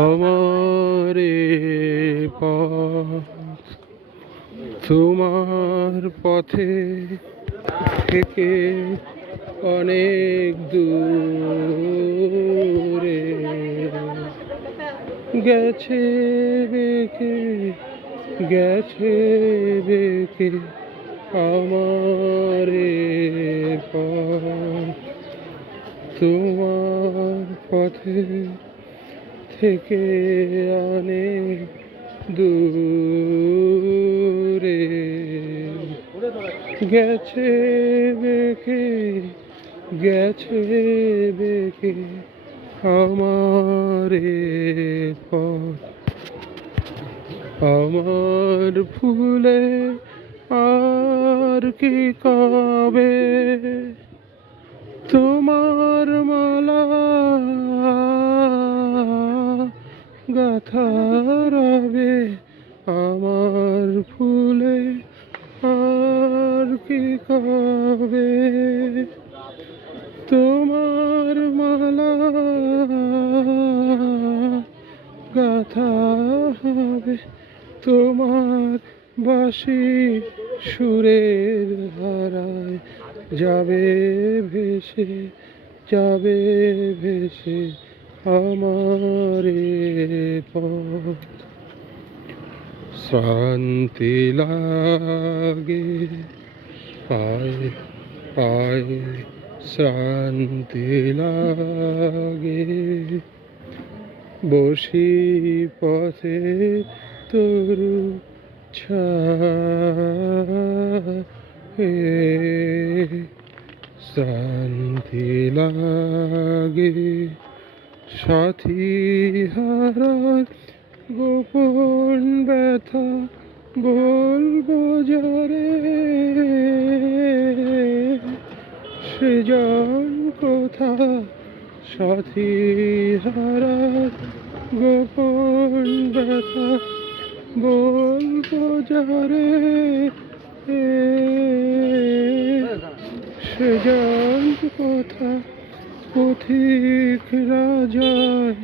আমারে পথ তোমার পথে থেকে অনেক দূরে গেছে বেঁকে গেছে বেঁকে আমারে পথ তোমার পথে থেকে অনেক দূরে গেছে বেঁকে গেছে বেঁকে আমারে পথ আমার ফুলে আর কি কবে তোমার মালা গাথা রবে আমার ফুলে আর কি কবে তোমার মালা গাথা হবে তোমার বাঁশি সুরের ধারায় যাবে ভেসে যাবে ভেসে আমারে পথ শান্তি লাগে পায় পায় শান্তি লাগে বসি পথে তরু ছায়ে শান্তি লাগে সাথী হারার গোপন ব্যথা বলবো যারে সেজন কোথা সাথী হারার গোপন ব্যথা বলবো যারে সেজন কোথা পথিক রাজায়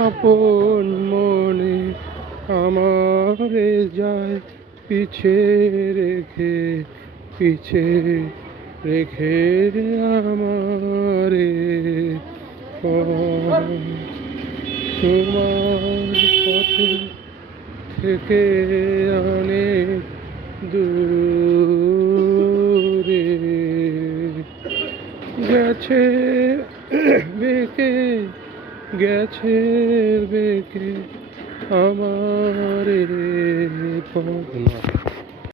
আপন মনে আমারে যায় পিছে রেখে আমারে তোমার পথে থেকে অনেক দূরে গেছে বেঁকে গেছে বেঁকে আমারে পথ